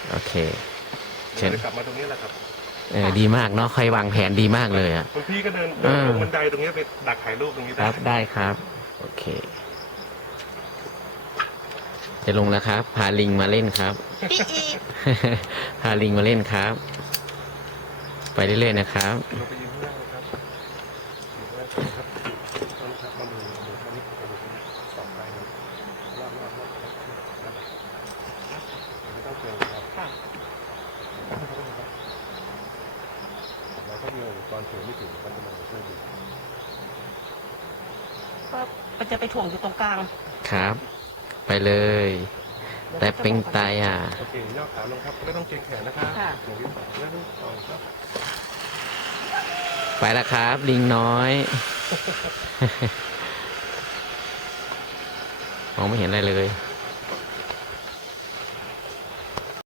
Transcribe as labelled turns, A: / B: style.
A: โอเค
B: เชิญกลับมาตรงนี้แหละครับ
A: ดีมากเนาะใครวางแผนดีมากเลยอ่ะ
B: คุณพี่ก็เดินลงบันไดตรงนี้ไปดักถ่ายรูปตรงนี้
A: ครับได้ครับโอเคจะลงแล้วครับพาลิงมาเล่นครับพาลิงมาเล่นครับ ไปเรื่อยๆนะครับ
B: ลงไปยืนข้างล่างนะครับยืนข้างล่างก่อนนะครับต้นครับมาดูต้นนี้ต่อไปรอบไม่ต้องเจอครับเราก็มีอุปกรณ์เสริมไม่ถึงก็จะมาช่วยดู
C: ก็มันจะไปถ่วงอยู่ตรงกลาง
A: ครับ ไปเลย แต่เป็นตายอ่ะ
B: โอเคย่อขาลงครับไม่ต้องเกรงแขนนะครับ
C: ค่ะ
B: หนึ่งที่สองแล้วนี่สองครับ
A: ไปแล้วครับ ลิงน้อย มองไม่เห็นอะไรเลย